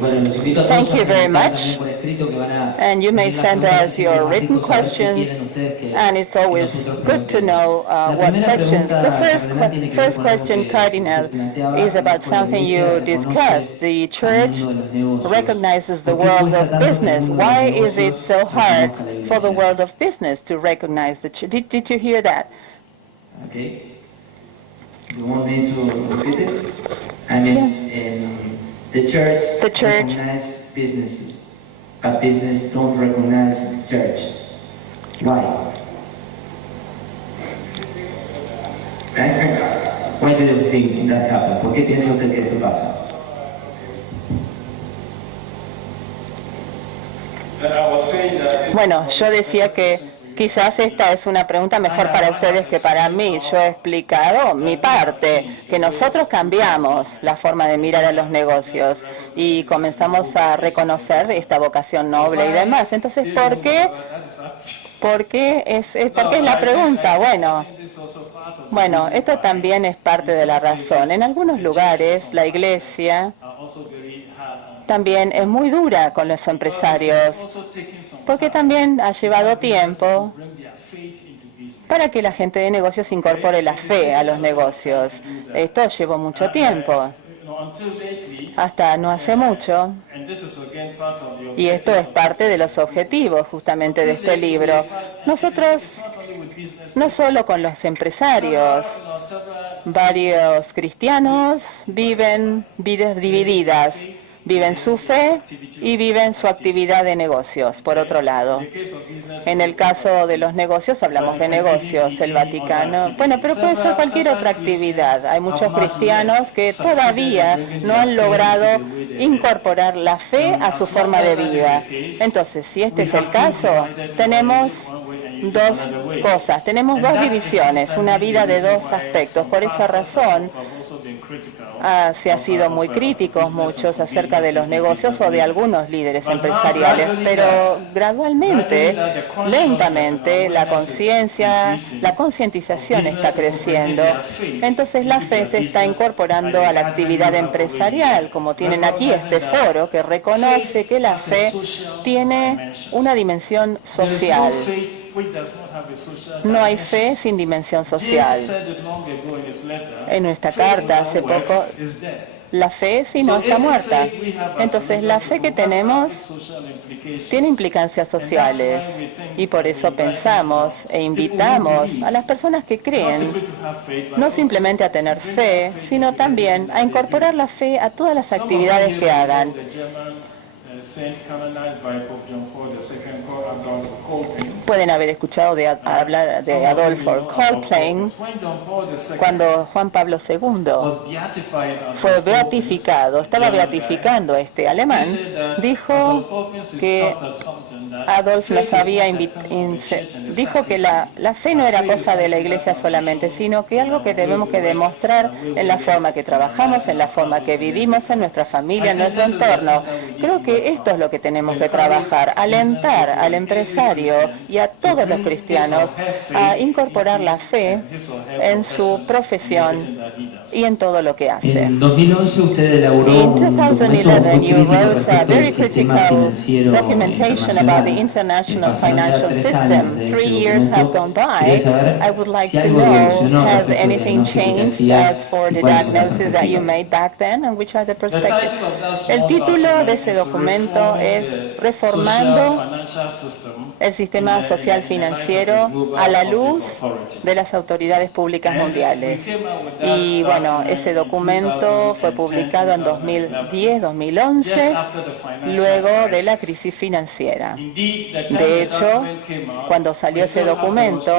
Thank you very much. And you may send us your written questions, and it's always good to know what questions. The first question, Cardinal, is about something you discussed. The church recognizes the world of business. Why is it so hard for the world of business to recognize the church? Did you hear that? Okay. You want me to repeat it? I mean, the church recognizes businesses, but business don't recognize church. Why? Why do you think that happens? ¿Por qué piensa usted que esto pasa? Bueno, yo decía que quizás esta es una pregunta mejor para ustedes que para mí. Yo he explicado mi parte, que nosotros cambiamos la forma de mirar a los negocios y comenzamos a reconocer esta vocación noble y demás. Entonces, ¿por qué? ¿Por qué es la pregunta? Bueno, esto también es parte de la razón. En algunos lugares, la iglesia también es muy dura con los empresarios, porque también ha llevado tiempo para que la gente de negocios incorpore la fe a los negocios. Esto llevó mucho tiempo, hasta no hace mucho, y esto es parte de los objetivos justamente de este libro. Nosotros, no solo con los empresarios, varios cristianos viven vidas divididas. Viven su fe y viven su actividad de negocios, por otro lado. En el caso de los negocios, hablamos de negocios, el Vaticano. Bueno, pero puede ser cualquier otra actividad. Hay muchos cristianos que todavía no han logrado incorporar la fe a su forma de vida. Entonces, si este es el caso, tenemos dos cosas, tenemos dos divisiones, una vida de dos aspectos. Por esa razón, se ha sido muy críticos muchos acerca de los negocios o de algunos líderes empresariales, pero gradualmente, lentamente, la conciencia, la concientización está creciendo. Entonces la fe se está incorporando a la actividad empresarial, como tienen aquí este foro que reconoce que la fe tiene una dimensión social. No hay fe sin dimensión social. En nuestra carta hace poco, la fe si no está muerta. Entonces la fe que tenemos tiene implicancias sociales y por eso pensamos e invitamos a las personas que creen no simplemente a tener fe, sino también a incorporar la fe a todas las actividades que hagan. Pueden haber escuchado hablar de Adolfo Coltrane cuando Juan Pablo II fue beatificado, estaba beatificando a este alemán. Dijo que Adolf nos había dijo que la fe no era cosa de la iglesia solamente, sino que algo que debemos que demostrar en la forma que trabajamos, en la forma que vivimos, en nuestra familia, en nuestro entorno. Creo que esto es lo que tenemos que trabajar, alentar al empresario y a todos los cristianos a incorporar la fe en su profesión y en todo lo que hace. En 2011 usted elaboró un documento muy crítico respecto al sistema financiero documentation about the international financial system. 3 years have gone by. I would like to know, has anything changed as for the diagnosis that you made back then, and which are the perspectives? El título de ese documento es Reformando el sistema social financiero a la luz de las autoridades públicas mundiales. Y bueno, ese documento fue publicado en 2010-2011, luego de la crisis financiera. De hecho, cuando salió ese documento,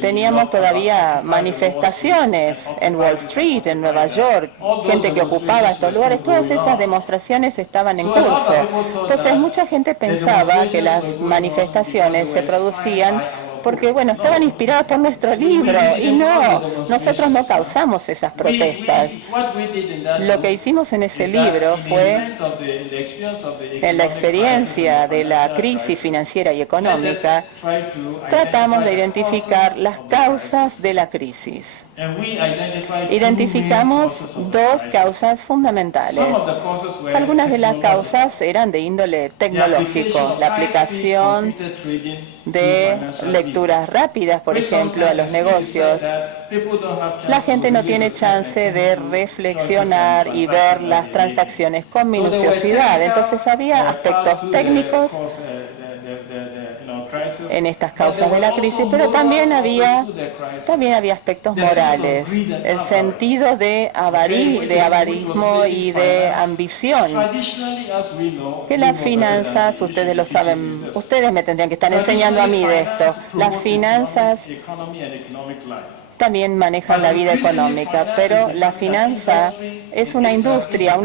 teníamos todavía manifestaciones en Wall Street, en Nueva York, gente que ocupaba estos lugares. Todas esas demostraciones estaban en curso. Entonces, mucha gente pensaba que las manifestaciones se producían porque, bueno, estaban inspiradas por nuestro libro, y no, nosotros no causamos esas protestas. Lo que hicimos en ese libro fue, en la experiencia de la crisis financiera y económica, tratamos de identificar las causas de la crisis. Identificamos dos causas fundamentales. Algunas de las causas eran de índole tecnológico, la aplicación de lecturas rápidas, por ejemplo, a los negocios. La gente no tiene chance de reflexionar y ver las transacciones con minuciosidad. Entonces había aspectos técnicos en estas causas de la crisis, pero también había aspectos morales, el sentido de avarismo y de ambición, que las finanzas, ustedes lo saben, ustedes me tendrían que estar enseñando a mí de esto, las finanzas también manejan la vida económica, pero la finanza es una industria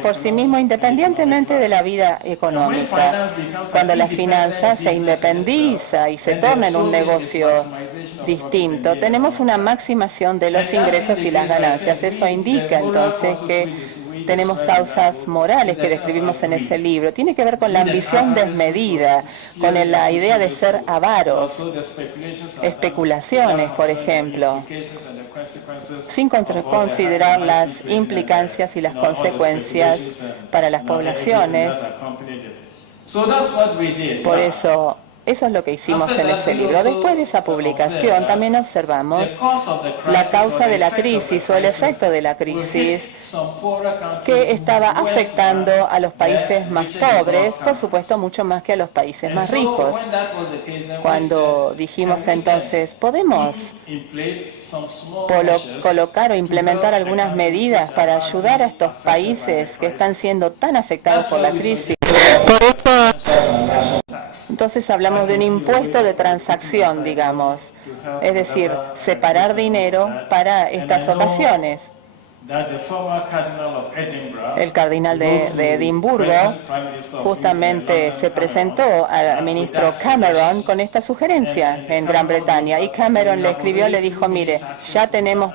por sí misma, independientemente de la vida económica. Cuando la finanza se independiza y se torna en un negocio distinto, tenemos una maximación de los ingresos y las ganancias. Eso indica entonces que tenemos causas morales que describimos en ese libro. Tiene que ver con la ambición desmedida, con la idea de ser avaros, especulaciones, por ejemplo, sin considerar las implicancias y las consecuencias para las poblaciones. Por eso es lo que hicimos en ese libro. Después de esa publicación también observamos la causa de la crisis o el efecto de la crisis que estaba afectando a los países más pobres, por supuesto mucho más que a los países más ricos. Cuando dijimos entonces, ¿podemos colocar o implementar algunas medidas para ayudar a estos países que están siendo tan afectados por la crisis? Por eso, entonces hablamos de un impuesto de transacción, digamos, es decir, separar dinero para estas ocasiones. El cardenal de Edimburgo justamente se presentó al ministro Cameron con esta sugerencia en Gran Bretaña, y Cameron le escribió, le dijo, mire, ya tenemos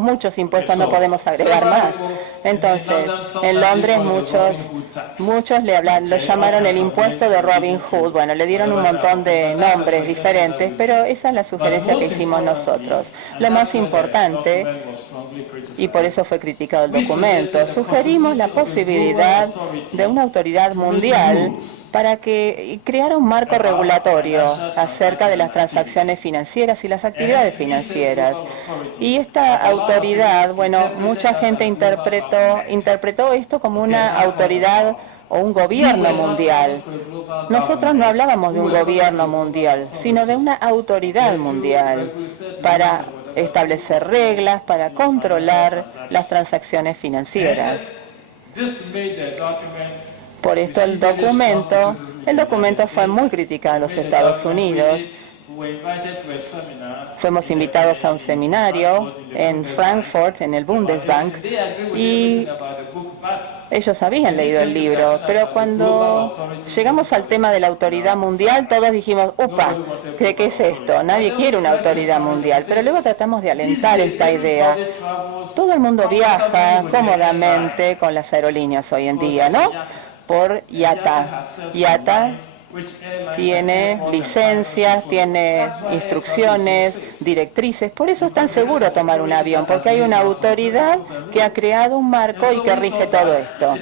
muchos impuestos, no podemos agregar más. Entonces, en Londres muchos lo llamaron el impuesto de Robin Hood. Bueno, le dieron un montón de nombres diferentes, pero esa es la sugerencia que hicimos nosotros. Lo más importante, y por eso fue criticado el documento, sugerimos la posibilidad de una autoridad mundial para que creara un marco regulatorio acerca de las transacciones financieras y las actividades financieras. Y esta autoridad, bueno, mucha gente interpretó esto como una autoridad o un gobierno mundial. Nosotros no hablábamos de un gobierno mundial, sino de una autoridad mundial para establecer reglas, para controlar las transacciones financieras. Por esto el documento fue muy criticado en los Estados Unidos. Fuimos invitados a un seminario en Frankfurt, en el Bundesbank, y ellos habían leído el libro, pero cuando llegamos al tema de la autoridad mundial, todos dijimos, ¡upa! ¿Qué es esto? Nadie quiere una autoridad mundial, pero luego tratamos de alentar esta idea. Todo el mundo viaja cómodamente con las aerolíneas hoy en día, ¿no? Por IATA. IATA tiene licencias, tiene instrucciones, directrices. Por eso es tan seguro tomar un avión, porque hay una autoridad que ha creado un marco y que rige todo esto.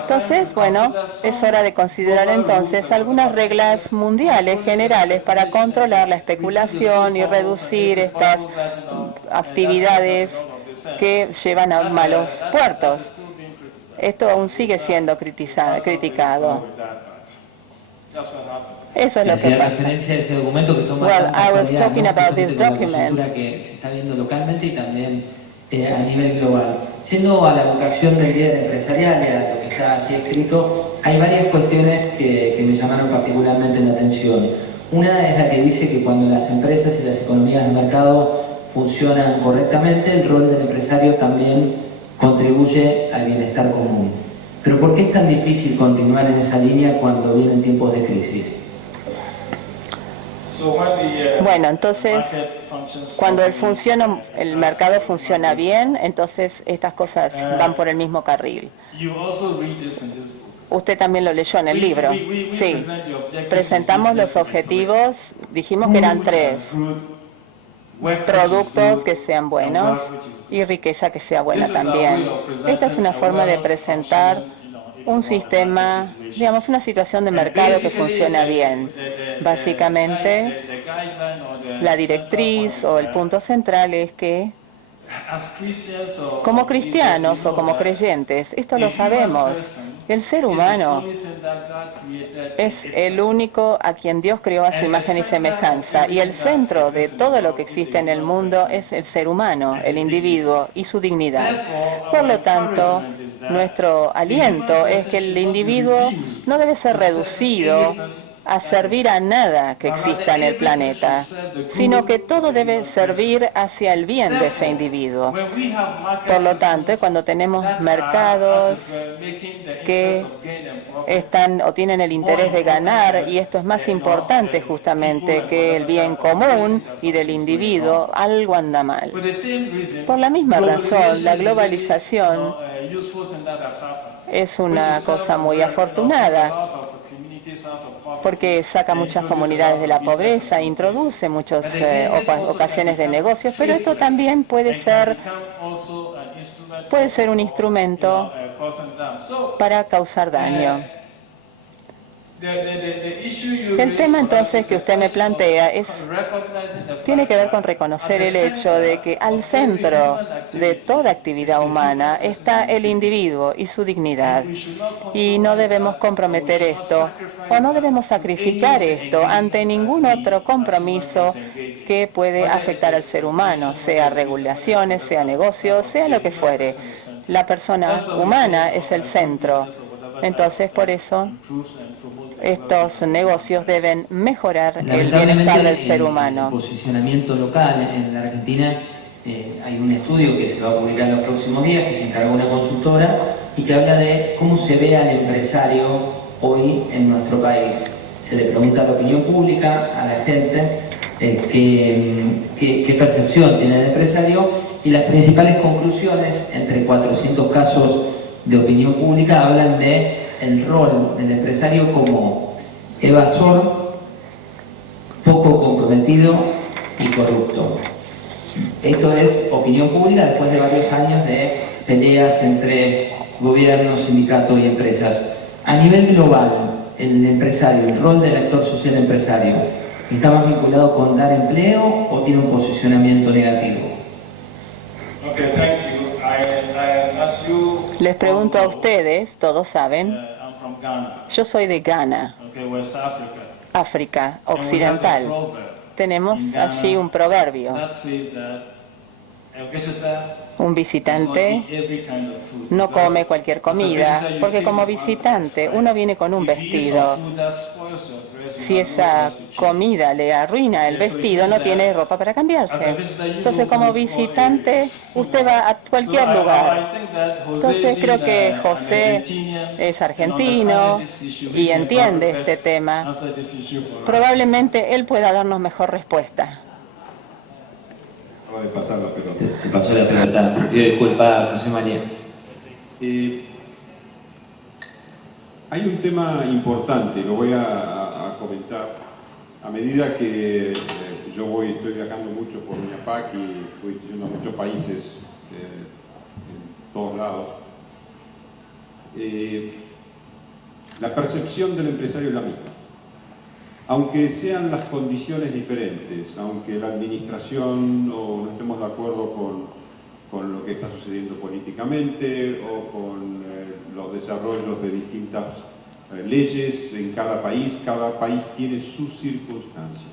Entonces, bueno, es hora de considerar entonces algunas reglas mundiales generales para controlar la especulación y reducir estas actividades que llevan a malos puertos. Esto aún sigue siendo criticado. Eso es lo que pasa. Referencia a ese documento que toma I was talking about this document. Que se está viendo localmente y también a nivel global. Siendo a la vocación del líder empresarial y a lo que está así escrito, hay varias cuestiones que me llamaron particularmente la atención. Una es la que dice que cuando las empresas y las economías de mercado funcionan correctamente, el rol del empresario también contribuye al bienestar común. Pero ¿por qué es tan difícil continuar en esa línea cuando vienen tiempos de crisis? Bueno, entonces, cuando el mercado funciona bien, entonces estas cosas van por el mismo carril. Usted también lo leyó en el libro. Sí. Presentamos los objetivos, dijimos que eran 3. productos que sean buenos y riqueza que sea buena también. Esta es una forma de presentar un sistema, digamos, una situación de mercado que funciona bien. Básicamente, la directriz o el punto central es que como cristianos o como creyentes, esto lo sabemos, el ser humano es el único a quien Dios creó a su imagen y semejanza, y el centro de todo lo que existe en el mundo es el ser humano, el individuo y su dignidad. Por lo tanto, nuestro aliento es que el individuo no debe ser reducido a servir a nada que exista en el planeta, sino que todo debe servir hacia el bien de ese individuo. Por lo tanto, cuando tenemos mercados que están o tienen el interés de ganar, y esto es más importante justamente que el bien común y del individuo, algo anda mal. Por la misma razón, la globalización es una cosa muy afortunada, porque saca muchas comunidades de la pobreza, introduce muchas ocasiones de negocios, pero esto también puede ser un instrumento para causar daño. El tema entonces que usted me plantea tiene que ver con reconocer el hecho de que al centro de toda actividad humana está el individuo y su dignidad. Y no debemos comprometer esto, o no debemos sacrificar esto ante ningún otro compromiso que puede afectar al ser humano, sea regulaciones, sea negocios, sea lo que fuere. La persona humana es el centro. Entonces, por eso, estos negocios deben mejorar el bienestar del ser humano. El posicionamiento local en la Argentina, hay un estudio que se va a publicar en los próximos días, que se encargó una consultora, y que habla de cómo se ve al empresario hoy en nuestro país. Se le pregunta a la opinión pública, a la gente, qué percepción tiene el empresario, y las principales conclusiones, entre 400 casos de opinión pública, hablan de el rol del empresario como evasor, poco comprometido y corrupto. Esto es opinión pública después de varios años de peleas entre gobiernos, sindicatos y empresas. A nivel global, el empresario, el rol del actor social empresario, ¿está más vinculado con dar empleo o tiene un posicionamiento negativo? Okay, thank you. As you Les pregunto a ustedes, todos saben, I'm from Ghana, yo soy de Ghana, okay, West Africa. África And we have a Occidental. proverb Tenemos in Ghana allí un proverbio. that says that a visitor Un does not visitante eat every kind of food. no Because come cualquier as a comida, visitor, you porque take como one visitante dress, right? uno viene con un If you eat vestido. some food that spoils your dress, you Si have no esa dress to change. comida le arruina el vestido, no tiene ropa para cambiarse. Entonces, como visitante, usted va a cualquier lugar. Entonces, creo que José es argentino y entiende este tema. Probablemente él pueda darnos mejor respuesta. Acaba de pasar la pelota. Te pasó la pelota. Te pido disculpas, José María. Hay un tema importante, lo voy a comentar. A medida que estoy viajando mucho por UNIAPAC y estoy yendo a muchos países en todos lados, la percepción del empresario es la misma. Aunque sean las condiciones diferentes, aunque la administración o no estemos de acuerdo con lo que está sucediendo políticamente o con los desarrollos de distintas leyes en cada país tiene sus circunstancias.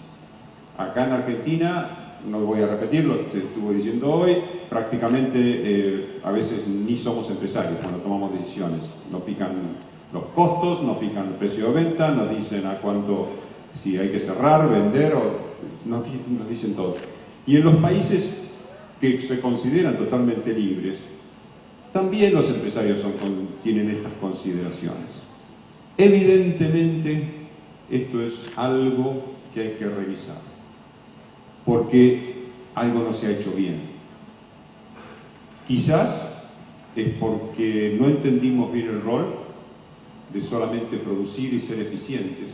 Acá en Argentina, no voy a repetir lo que estuve diciendo hoy, prácticamente a veces ni somos empresarios cuando tomamos decisiones. Nos fijan los costos, nos fijan el precio de venta, nos dicen a cuánto, si hay que cerrar, vender, nos dicen todo. Y en los países que se consideran totalmente libres, también los empresarios tienen estas consideraciones. Evidentemente, esto es algo que hay que revisar, porque algo no se ha hecho bien. Quizás es porque no entendimos bien el rol de solamente producir y ser eficientes,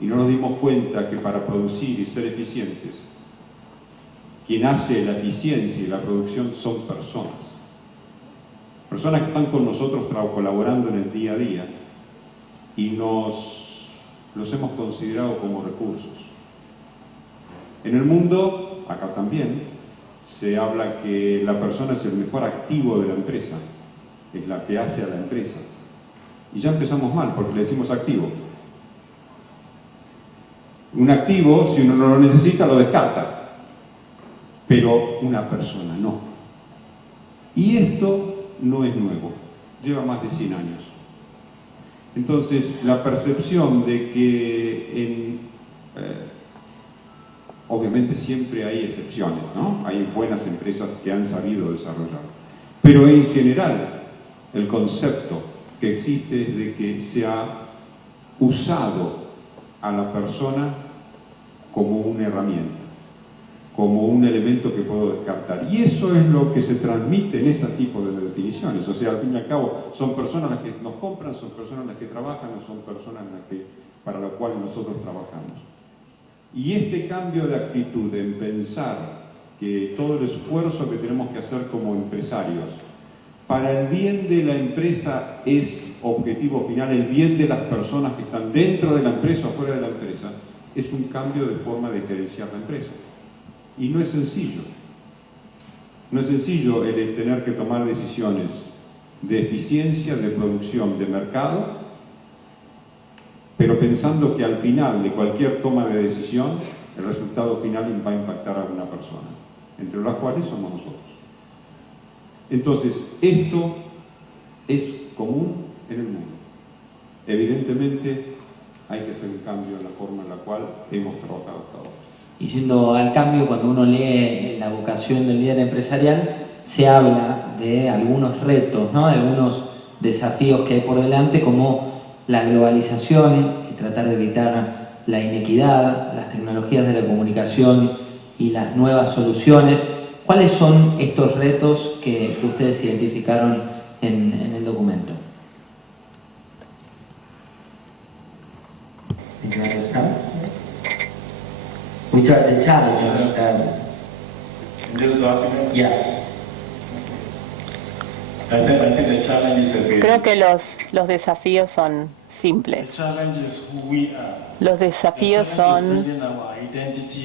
y no nos dimos cuenta que para producir y ser eficientes quien hace la eficiencia y la producción son personas. Personas que están con nosotros colaborando en el día a día y los hemos considerado como recursos. En el mundo, acá también, se habla que la persona es el mejor activo de la empresa, es la que hace a la empresa. Y ya empezamos mal porque le decimos activo. Un activo, si uno no lo necesita, lo descarta. Pero una persona no. Y esto no es nuevo, lleva más de 100 años. Entonces, la percepción de que obviamente siempre hay excepciones, ¿no? Hay buenas empresas que han sabido desarrollar. Pero en general, el concepto que existe es de que se ha usado a la persona como una herramienta, como un elemento que puedo descartar. Y eso es lo que se transmite en ese tipo de definiciones. O sea, al fin y al cabo, son personas las que nos compran, son personas las que trabajan, o son personas para las cuales nosotros trabajamos. Y este cambio de actitud en pensar que todo el esfuerzo que tenemos que hacer como empresarios para el bien de la empresa es objetivo final, el bien de las personas que están dentro de la empresa o fuera de la empresa, es un cambio de forma de gerenciar la empresa. Y no es sencillo. No es sencillo el tener que tomar decisiones de eficiencia, de producción, de mercado, pero pensando que al final de cualquier toma de decisión, el resultado final va a impactar a una persona, entre las cuales somos nosotros. Entonces, esto es común en el mundo. Evidentemente, hay que hacer un cambio en la forma en la cual hemos trabajado hasta ahora. Y yendo al cambio, cuando uno lee la vocación del líder empresarial, se habla de algunos retos, ¿no? De algunos desafíos que hay por delante, como la globalización y tratar de evitar la inequidad, las tecnologías de la comunicación y las nuevas soluciones. ¿Cuáles son estos retos que ustedes identificaron en el documento? Which are the challenges? In this document, Yeah. I think the challenge is a basic. Creo que los desafíos son The simples. challenge is who we are. Los desafíos son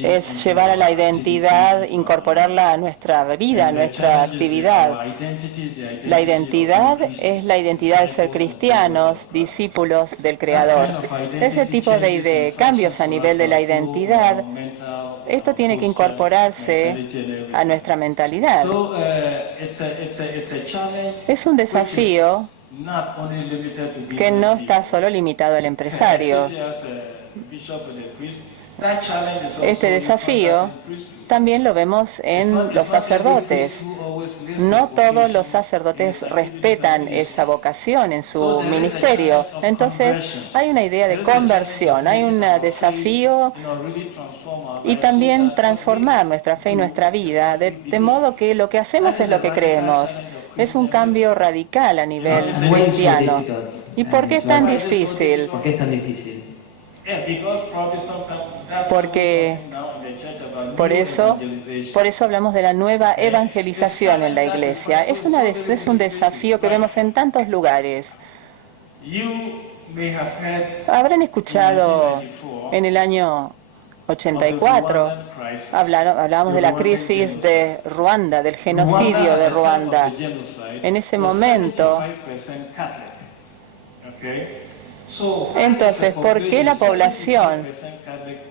es llevar a la identidad, incorporarla a nuestra vida, a nuestra actividad. La identidad es la identidad de ser cristianos, discípulos del Creador. Ese tipo de cambios a nivel de la identidad, esto tiene que incorporarse a nuestra mentalidad. Es un desafío que no está solo limitado al empresario. Este desafío también lo vemos en los sacerdotes. No todos los sacerdotes respetan esa vocación en su ministerio. Entonces hay una idea de conversión, hay un desafío y también transformar nuestra fe y nuestra vida, de modo que lo que hacemos es lo que creemos. Es un cambio radical a nivel cristiano. ¿Y por qué es tan difícil? ¿Por qué es tan difícil? Porque por eso hablamos de la nueva evangelización en la iglesia. Es un desafío que vemos en tantos lugares. Habrán escuchado en el año 84, hablábamos de la crisis de Ruanda, del genocidio de Ruanda. En ese momento, entonces, ¿por qué la población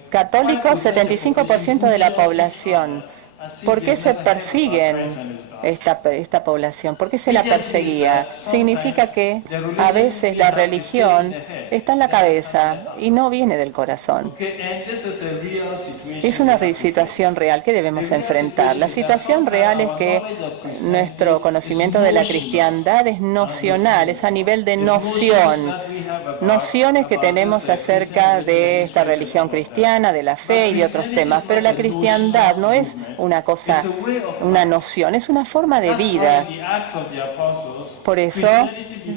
católica, 75% de la población, por qué se persiguen esta población? ¿Por qué se la perseguía? Significa que a veces la religión está en la cabeza y no viene del corazón. Es una situación real que debemos enfrentar. La situación real es que nuestro conocimiento de la cristiandad es nocional, es a nivel de noción. Nociones que tenemos acerca de esta religión cristiana, de la fe y de otros temas. Pero la cristiandad no es una cosa, una noción, es una forma de vida. Por eso,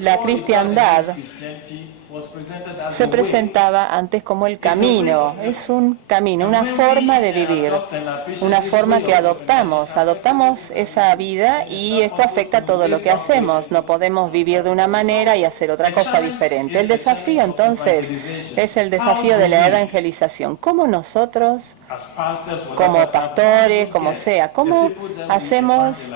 la cristiandad se presentaba antes como el camino. Es un camino, una forma de vivir, una forma que adoptamos esa vida y esto afecta a todo lo que hacemos. No podemos vivir de una manera y hacer otra cosa diferente. El desafío entonces es el desafío de la evangelización. ¿Cómo nosotros, como pastores, como sea, cómo hacemos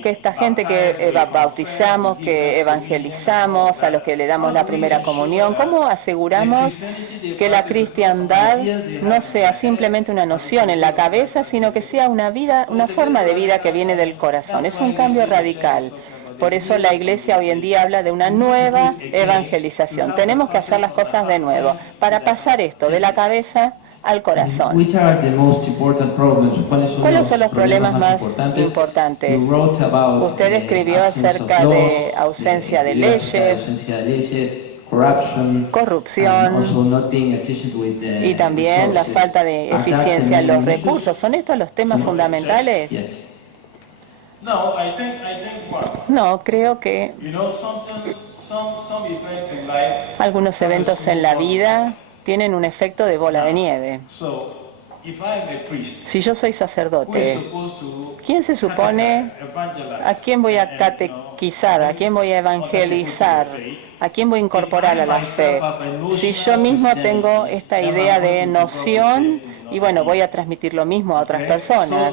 que esta gente que bautizamos, que evangelizamos, a los que le damos la primera comunión, cómo aseguramos que la cristiandad no sea simplemente una noción en la cabeza, sino que sea una vida, una forma de vida que viene del corazón? Es un cambio radical. Por eso la Iglesia hoy en día habla de una nueva evangelización. Tenemos que hacer las cosas de nuevo para pasar esto de la cabeza al corazón. ¿Cuáles son los problemas más importantes? Usted escribió acerca de ausencia de leyes, corrupción y también la falta de eficiencia en los recursos. ¿Son estos los temas fundamentales? No, creo que algunos eventos en la vida tienen un efecto de bola de nieve. Si yo soy sacerdote, ¿quién se supone a quién voy a catequizar, a quién voy a evangelizar, a quién voy a incorporar a la fe? Si yo mismo tengo esta idea de noción y bueno, voy a transmitir lo mismo a otras personas.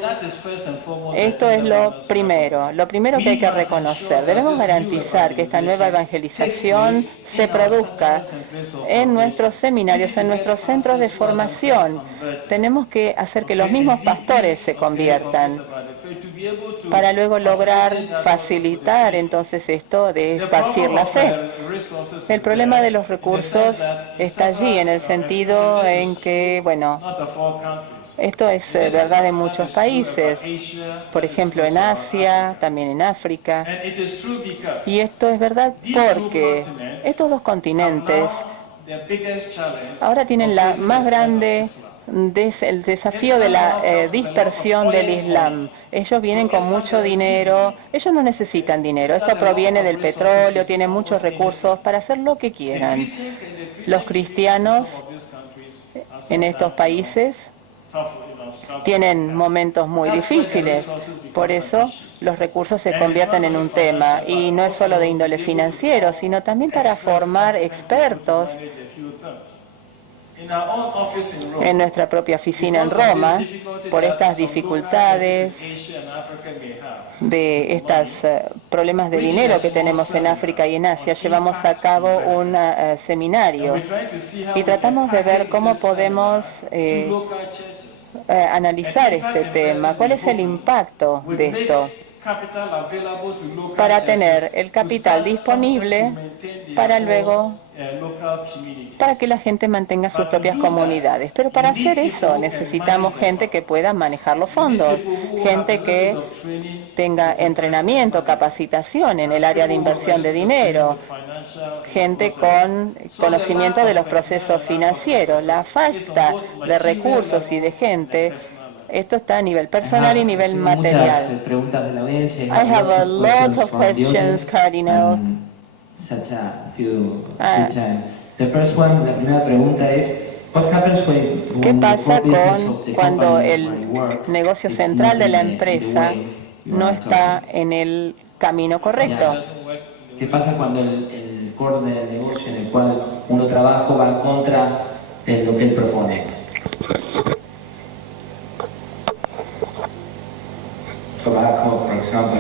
Esto es lo primero que hay que reconocer. Debemos garantizar que esta nueva evangelización se produzca en nuestros seminarios, en nuestros centros de formación. Tenemos que hacer que los mismos pastores se conviertan para luego lograr facilitar entonces esto de esparcir la fe. El problema de los recursos está allí, en el sentido en que, bueno, esto es verdad en muchos países, por ejemplo en Asia, también en África. Y esto es verdad porque estos dos continentes ahora tienen la más grande el desafío de la dispersión del Islam. Ellos vienen con mucho dinero, ellos no necesitan dinero, esto proviene del petróleo, tienen muchos recursos para hacer lo que quieran. Los cristianos en estos países tienen momentos muy difíciles, por eso los recursos se convierten en un tema, y no es solo de índole financiero, sino también para formar expertos. En nuestra propia oficina en Roma, por estas dificultades de estos problemas de dinero que tenemos en África y en Asia, llevamos a cabo un seminario y tratamos de ver cómo podemos analizar este tema. ¿Cuál es el impacto de esto? Para tener el capital disponible para luego, para que la gente mantenga sus propias comunidades. Pero para hacer eso necesitamos gente que pueda manejar los fondos, gente que tenga entrenamiento, capacitación en el área de inversión de dinero, gente con conocimiento de los procesos financieros. La falta de recursos y de gente, esto está a nivel personal y nivel material. Preguntas de la audiencia. I have a lot of questions, Cardinal. Such a few time. The first one, la primera pregunta es, what happens when ¿Qué pasa the core business of the cuando company el where you work negocio is central de la not in the empresa way you no are está talking? en el camino correcto? ¿Qué pasa cuando el core del negocio en el cual uno trabaja va contra lo que él propone? Tobacco, for example,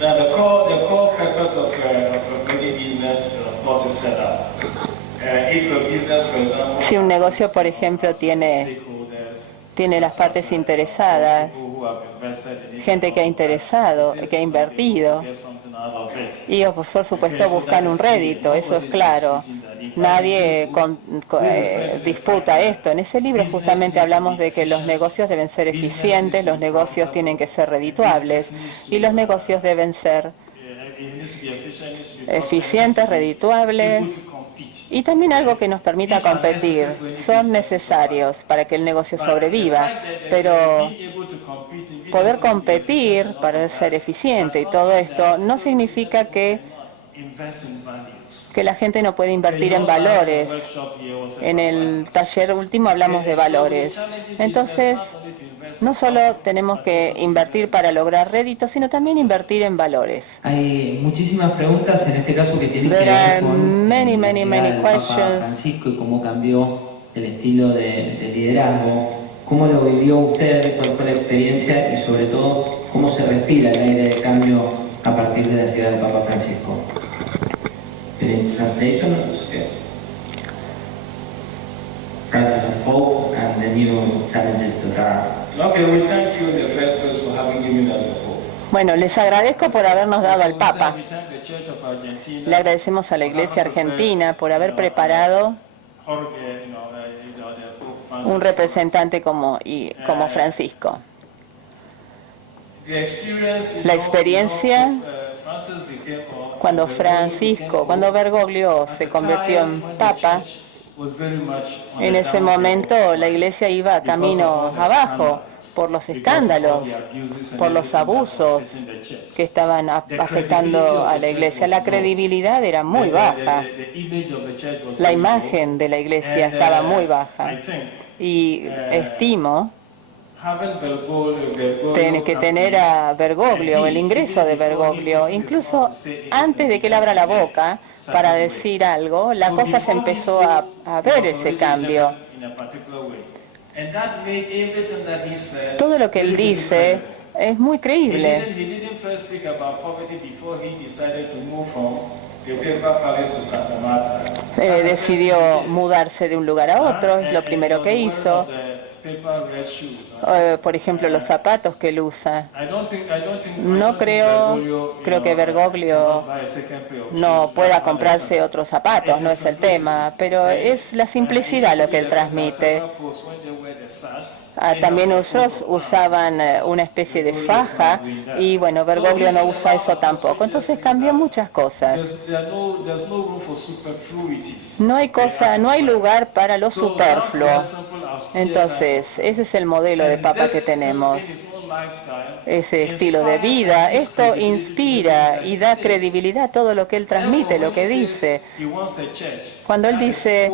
the core purpose of any business, of course, is set up. If a business, for example, Si un negocio, por ejemplo, tiene las partes interesadas, gente que ha interesado, que ha invertido, y ellos, por supuesto, buscan un rédito, eso es claro. Nadie disputa esto. En ese libro justamente hablamos de que los negocios deben ser eficientes, los negocios tienen que ser redituables y los negocios deben ser eficientes, redituables y también algo que nos permita competir. Son necesarios para que el negocio sobreviva, pero poder competir para ser eficiente y todo esto no significa que invest in values. que la gente no puede invertir en valores. En el taller último hablamos de valores. Entonces, no solo tenemos que invertir para lograr réditos, sino también invertir en valores. Hay muchísimas preguntas en este caso que tienen que There ver are con many, la many, llegada many del Papa questions. Francisco y cómo cambió el estilo de liderazgo. ¿Cómo lo vivió usted? ¿Cuál fue la experiencia? Y sobre todo, ¿cómo se respira el aire de cambio a partir de la llegada del Papa Francisco? In translation, Francis as Pope and the new challenges that are. Okay, we thank you in the first place for having given us the Pope. Bueno, les agradezco por habernos dado al Papa. We thank the Church of Argentina. Le agradecemos a la Iglesia Argentina por haber preparado Jorge, the Pope Francis. un representante como Francisco. The experience, La experiencia Francis became, cuando Bergoglio se convirtió en Papa, en ese momento la Iglesia iba camino abajo por los escándalos, por los abusos que estaban afectando a la Iglesia. La credibilidad era muy baja, la imagen de la Iglesia estaba muy baja. Y estimo que tener a Bergoglio, el ingreso de Bergoglio, incluso antes de que él abra la boca para decir algo, la cosa se empezó a ver ese cambio. Todo lo que él dice es muy creíble. Decidió mudarse de un lugar a otro, es lo primero que hizo. Por ejemplo, los zapatos que él usa. No creo que Bergoglio no pueda comprarse otros zapatos, no es el tema, pero es la simplicidad lo que él transmite. También otros usaban una especie de faja y bueno, Bergoglio no usa eso tampoco. Entonces cambió muchas cosas. No hay lugar para lo superfluo. Entonces, ese es el modelo de Papa que tenemos. Ese estilo de vida, esto inspira y da credibilidad a todo lo que él transmite, lo que dice. Cuando él dice,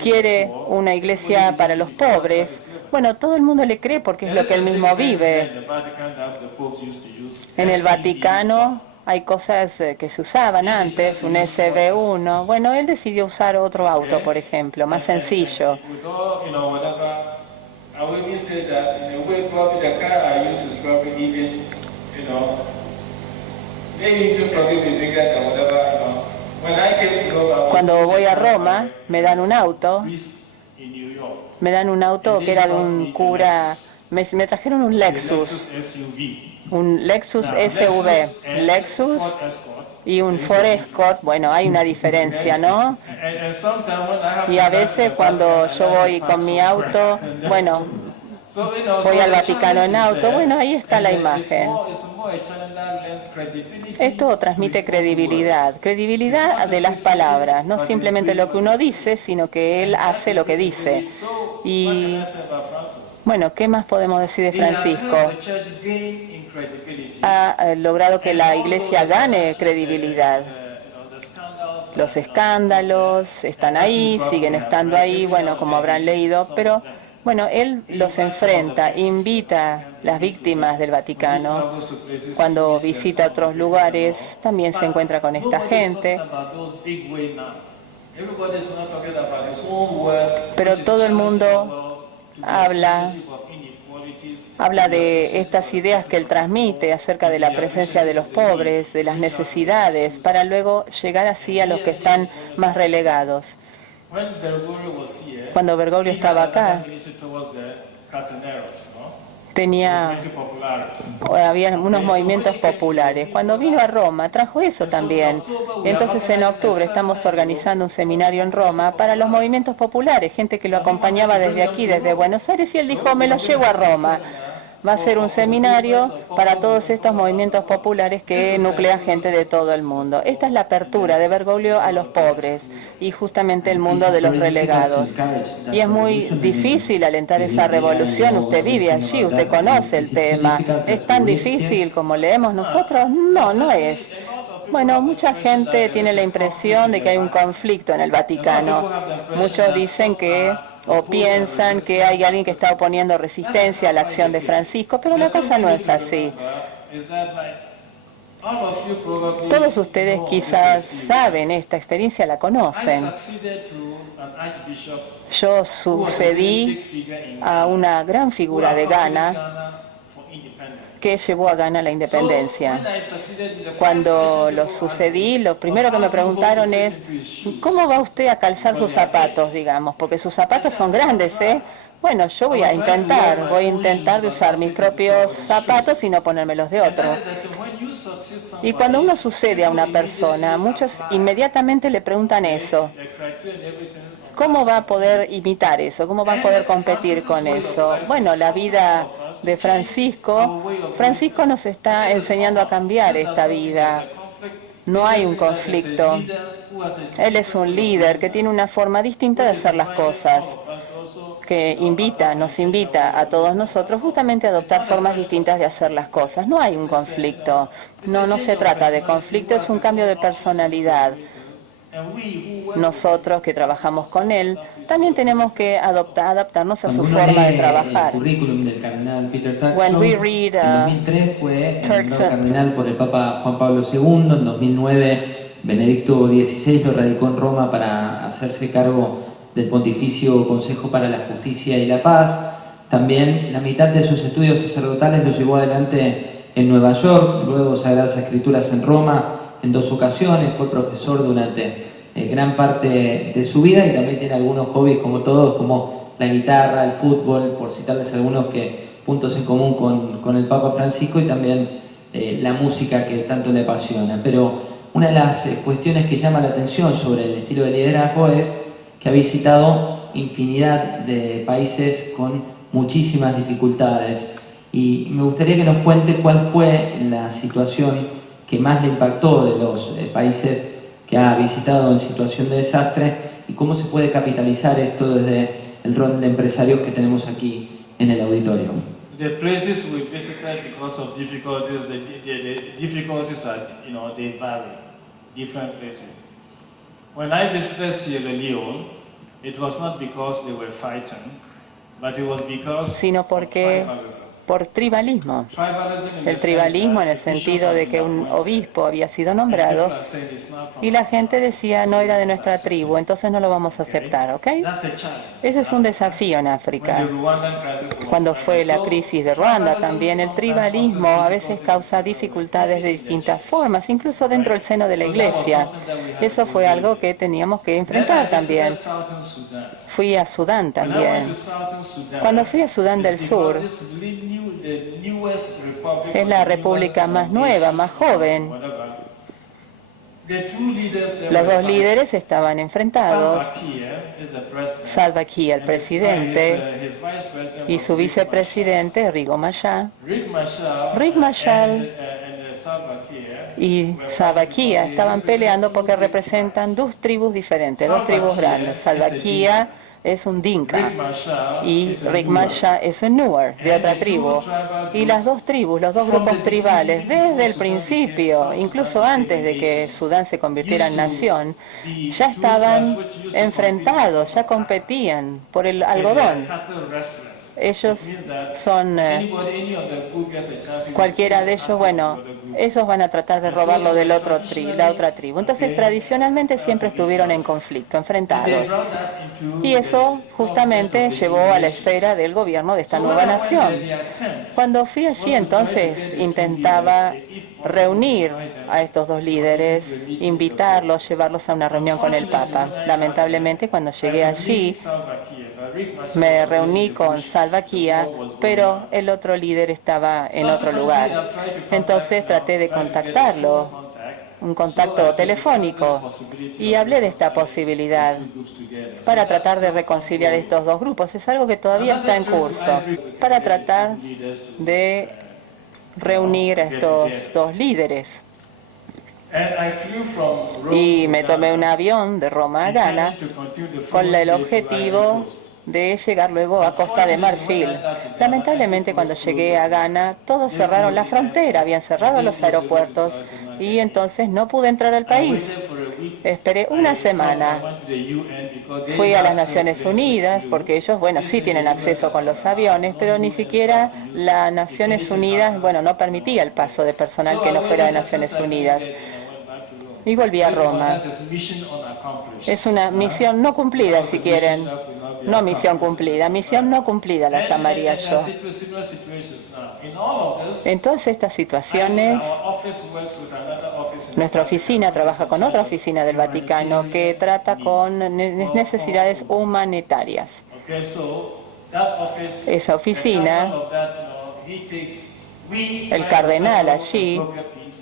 quiere una iglesia para los pobres, bueno, todo el mundo le cree porque es lo que él mismo vive. En el Vaticano hay cosas que se usaban antes, un SB1. Bueno, él decidió usar otro auto, por ejemplo, más sencillo. Cuando voy a Roma, me dan un auto que era de un cura. Me trajeron un Lexus SUV, Lexus y un Ford Escort. Bueno, hay una diferencia, ¿no? Y a veces cuando yo voy con mi auto, bueno, voy al Vaticano en auto, bueno, ahí está la imagen. Esto transmite credibilidad de las palabras, no simplemente lo que uno dice, sino que él hace lo que dice. Y bueno, ¿qué más podemos decir de Francisco? Ha logrado que la Iglesia gane credibilidad. Los escándalos están ahí, siguen estando ahí, bueno, como habrán leído, pero bueno, él los enfrenta, invita a las víctimas del Vaticano. Cuando visita otros lugares, también se encuentra con esta gente. Pero todo el mundo habla de estas ideas que él transmite acerca de la presencia de los pobres, de las necesidades, para luego llegar así a los que están más relegados. Cuando Bergoglio estaba acá, había unos movimientos populares. Cuando vino a Roma, trajo eso también. Entonces, en octubre estamos organizando un seminario en Roma para los movimientos populares, gente que lo acompañaba desde aquí, desde Buenos Aires, y él dijo, me lo llevo a Roma. Va a ser un seminario para todos estos movimientos populares que nuclea gente de todo el mundo. Esta es la apertura de Bergoglio a los pobres y justamente el mundo de los relegados. Y es muy difícil alentar esa revolución. Usted vive allí, usted conoce el tema. ¿Es tan difícil como leemos nosotros? No, no es. Bueno, mucha gente tiene la impresión de que hay un conflicto en el Vaticano. Muchos dicen que o piensan que hay alguien que está oponiendo resistencia a la acción de Francisco, pero la cosa no es así. Todos ustedes quizás saben esta experiencia, la conocen. Yo sucedí a una gran figura de Ghana que llevó a Ghana a la independencia. Cuando lo sucedí, lo primero que me preguntaron es, ¿cómo va usted a calzar sus zapatos, digamos? Porque sus zapatos son grandes, ¿eh? Bueno, yo voy a intentar de usar mis propios zapatos y no ponérmelos de otro. Y cuando uno sucede a una persona, muchos inmediatamente le preguntan eso. ¿Cómo va a poder imitar eso? ¿Cómo va a poder competir con eso? Bueno, la vida de Francisco nos está enseñando a cambiar esta vida. No hay un conflicto. Él es un líder que tiene una forma distinta de hacer las cosas, que nos invita a todos nosotros justamente a adoptar formas distintas de hacer las cosas. No hay un conflicto. No se trata de conflicto, es un cambio de personalidad. Nosotros que trabajamos con él, también tenemos que adaptarnos a su forma de trabajar. El currículum del cardenal Peter Turkson, When we read, en 2003 fue nombrado cardenal por el Papa Juan Pablo II, en 2009 Benedicto XVI lo radicó en Roma para hacerse cargo del Pontificio Consejo para la Justicia y la Paz. También la mitad de sus estudios sacerdotales los llevó adelante en Nueva York, luego Sagradas Escrituras en Roma en 2 ocasiones, fue profesor durante gran parte de su vida y también tiene algunos hobbies como todos, como la guitarra, el fútbol, por citarles algunos puntos en común con el Papa Francisco, y también la música que tanto le apasiona. Pero una de las cuestiones que llama la atención sobre el estilo de liderazgo es que ha visitado infinidad de países con muchísimas dificultades, y me gustaría que nos cuente cuál fue la situación que más le impactó de los países que ha visitado en situación de desastre y cómo se puede capitalizar esto desde el rol de empresarios que tenemos aquí en el auditorio. The places we visited because of difficulties, the difficulties are, they vary, different places. When I visited Sierra Leone, it was not because they were fighting, but it was because sino porque por tribalismo. El tribalismo en el sentido de que un obispo había sido nombrado y la gente decía no era de nuestra tribu, entonces no lo vamos a aceptar, ¿ok? Ese es un desafío en África. Cuando fue la crisis de Ruanda también, el tribalismo a veces causa dificultades de distintas formas, incluso dentro del seno de la iglesia. Eso fue algo que teníamos que enfrentar también. Fui a Sudán también. Cuando fui a Sudán del Sur, es la república más nueva, más joven. Los 2 líderes estaban enfrentados. Salva Kiir, el presidente, y su vicepresidente, Riek Machar. Riek Machar y Salva Kiir estaban peleando porque representan 2 tribus diferentes, 2 tribus grandes. Salva Kiir es un Dinka y Riek Machar es un Nuer, de otra tribu. Y las 2 tribus, los 2 grupos tribales, desde el principio, incluso antes de que Sudán se convirtiera en nación, ya estaban enfrentados, ya competían por el algodón. Ellos son, cualquiera de ellos, bueno, ellos van a tratar de robarlo de la otra tribu. Entonces, tradicionalmente siempre estuvieron en conflicto, enfrentados. Y eso justamente llevó a la esfera del gobierno de esta nueva nación. Cuando fui allí, entonces, intentaba reunir a estos 2 líderes, invitarlos, llevarlos a una reunión con el Papa. Lamentablemente, cuando llegué allí, me reuní con Salva Kiir, pero el otro líder estaba en otro lugar. Entonces traté de contactarlo, un contacto telefónico, y hablé de esta posibilidad para tratar de reconciliar estos 2 grupos. Es algo que todavía está en curso, para tratar de reunir a estos 2 líderes. Y me tomé un avión de Roma a Ghana con el objetivo de llegar luego a Costa de Marfil. Lamentablemente, cuando llegué a Ghana, todos cerraron la frontera, habían cerrado los aeropuertos y entonces no pude entrar al país. Esperé una semana. Fui a las Naciones Unidas porque ellos, bueno, sí tienen acceso con los aviones, pero ni siquiera las Naciones Unidas, bueno, no permitía el paso de personal que no fuera de Naciones Unidas. Y volví a Roma. Es una misión no cumplida, si quieren. No misión cumplida, misión no cumplida la llamaría yo. En todas estas situaciones, nuestra oficina trabaja con otra oficina del Vaticano que trata con necesidades humanitarias. Esa oficina, el cardenal allí,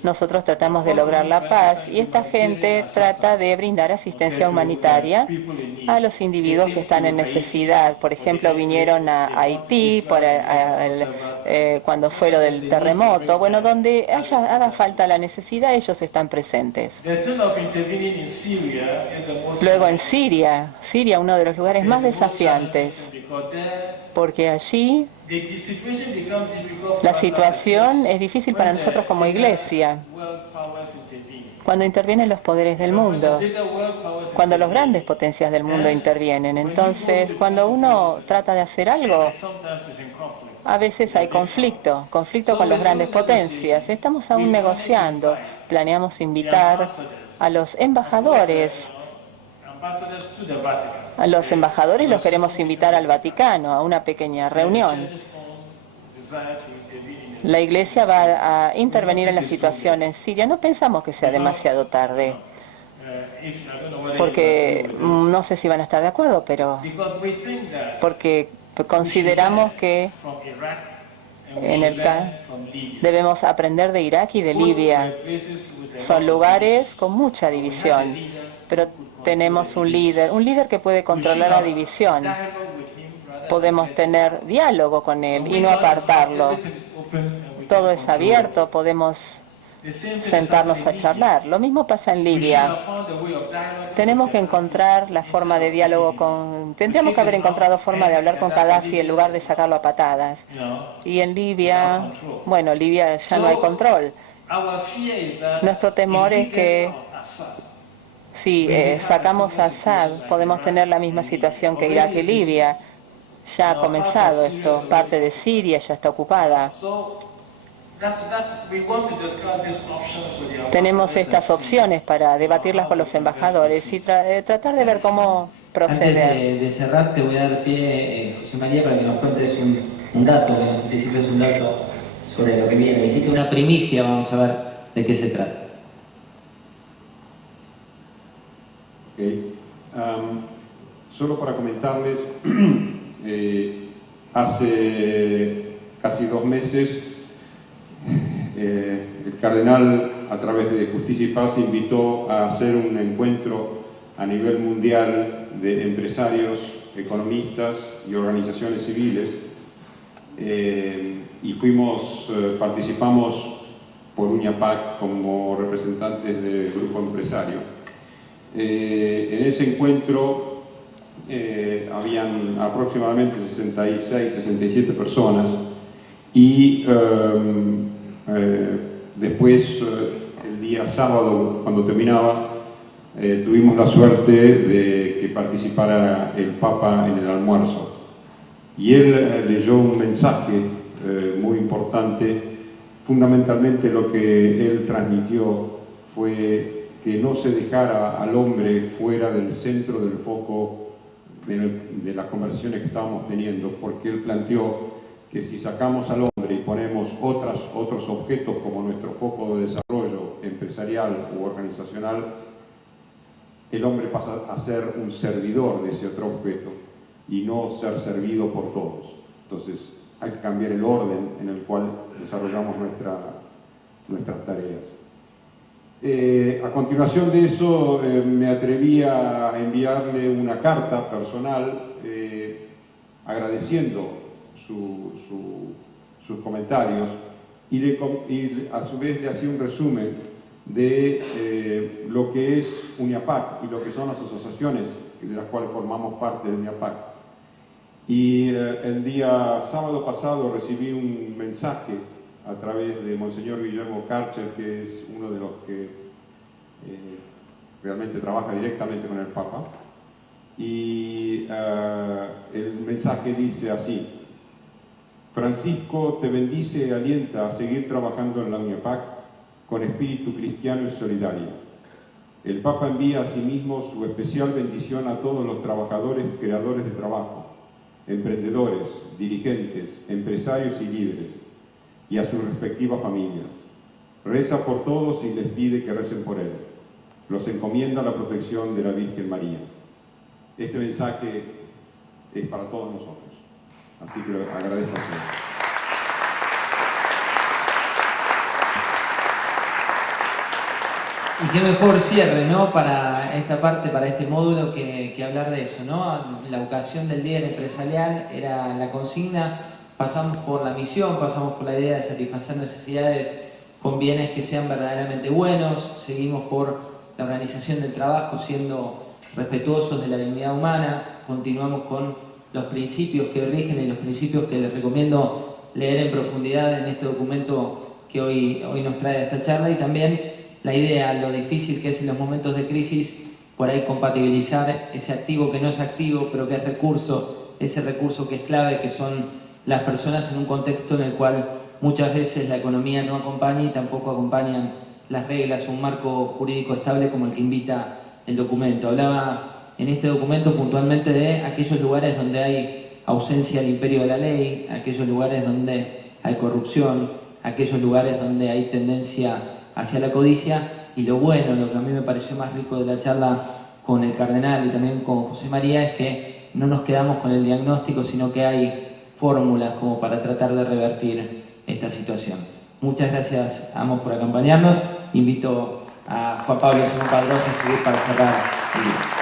nosotros tratamos de lograr la paz y esta gente trata de brindar asistencia humanitaria a los individuos que están en necesidad. Por ejemplo, vinieron a Haití cuando fue lo del terremoto. Bueno, donde haga falta la necesidad, ellos están presentes. Luego en Siria, uno de los lugares más desafiantes, porque allí la situación es difícil para nosotros como iglesia. Cuando intervienen los poderes del mundo, cuando las grandes potencias del mundo intervienen, entonces cuando uno trata de hacer algo, a veces hay conflicto con las grandes potencias. Estamos aún negociando, planeamos invitar a los embajadores. A los embajadores los queremos invitar al Vaticano a una pequeña reunión. La Iglesia va a intervenir en la situación en Siria. No pensamos que sea demasiado tarde, porque no sé si van a estar de acuerdo, pero porque consideramos que debemos aprender de Irak y de Libia. Son lugares con mucha división, pero tenemos un líder que puede controlar la división. Podemos tener diálogo con él y no apartarlo. Todo es abierto, podemos sentarnos a charlar. Lo mismo pasa en Libia. Tenemos que encontrar la forma de diálogo tendríamos que haber encontrado forma de hablar con Gaddafi en lugar de sacarlo a patadas. Y en Libia, bueno, Libia ya no hay control. Nuestro temor es que si sacamos a Assad, podemos tener la misma situación que Irak y Libia. Ya ha comenzado esto, parte de Siria ya está ocupada. Tenemos estas opciones para debatirlas con los embajadores y tratar de ver cómo proceder. Antes de cerrar, te voy a dar pie, José María, para que nos cuentes un dato, que nos anticipes un dato sobre lo que viene. Hiciste una primicia, vamos a ver de qué se trata. Okay. Solo para comentarles, hace casi 2 meses el cardenal, a través de Justicia y Paz, invitó a hacer un encuentro a nivel mundial de empresarios, economistas y organizaciones civiles y participamos por UNIAPAC como representantes del grupo empresario. En ese encuentro habían aproximadamente 66, 67 personas y después, el día sábado, cuando terminaba, tuvimos la suerte de que participara el Papa en el almuerzo. Y él leyó un mensaje muy importante. Fundamentalmente lo que él transmitió fue que no se dejara al hombre fuera del centro del foco de las conversaciones que estábamos teniendo, porque él planteó que si sacamos al hombre y ponemos otros objetos como nuestro foco de desarrollo empresarial u organizacional, el hombre pasa a ser un servidor de ese otro objeto y no ser servido por todos. Entonces hay que cambiar el orden en el cual desarrollamos nuestras tareas. A continuación de eso me atreví a enviarle una carta personal agradeciendo sus comentarios y a su vez le hacía un resumen de lo que es UNIAPAC y lo que son las asociaciones de las cuales formamos parte de UNIAPAC. Y el día sábado pasado recibí un mensaje a través de Monseñor Guillermo Karcher, que es uno de los que realmente trabaja directamente con el Papa. Y el mensaje dice así: Francisco te bendice y alienta a seguir trabajando en la UNIAPAC con espíritu cristiano y solidario. El Papa envía asimismo su especial bendición a todos los trabajadores creadores de trabajo, emprendedores, dirigentes, empresarios y líderes, y a sus respectivas familias. Reza por todos y les pide que recen por él. Los encomienda a la protección de la Virgen María. Este mensaje es para todos nosotros, así que lo agradezco a ustedes. Y qué mejor cierre, ¿no?, para esta parte, para este módulo, que hablar de eso, ¿no? La vocación del líder empresarial era la consigna. Pasamos por la misión, pasamos por la idea de satisfacer necesidades con bienes que sean verdaderamente buenos, seguimos por la organización del trabajo siendo respetuosos de la dignidad humana, continuamos con los principios que rigen y los principios que les recomiendo leer en profundidad en este documento que hoy nos trae esta charla, y también la idea, lo difícil que es en los momentos de crisis, por ahí compatibilizar ese activo que no es activo, pero que es recurso, ese recurso que es clave, que son las personas en un contexto en el cual muchas veces la economía no acompaña y tampoco acompañan las reglas, un marco jurídico estable como el que invita el documento. Hablaba en este documento puntualmente de aquellos lugares donde hay ausencia del imperio de la ley, aquellos lugares donde hay corrupción, aquellos lugares donde hay tendencia hacia la codicia, y lo bueno, lo que a mí me pareció más rico de la charla con el cardenal y también con José María, es que no nos quedamos con el diagnóstico, sino que hay fórmulas como para tratar de revertir esta situación. Muchas gracias a ambos por acompañarnos. Invito a Juan Pablo Simón Padrosa a seguir para cerrar el día.